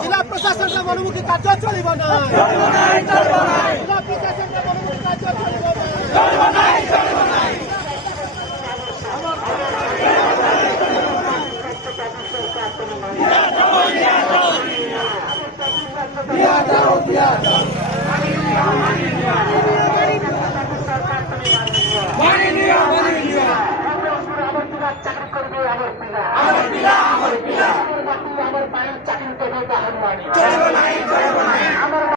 जिला प्रशासन मनमुखी कार्य चलिब ना जिला प्रशासन मनमुखी कार्य चलिब চাকরি করবে আমার পিলা আমার পিলা আমার পিলা আমার পায়ের চাকরি করবে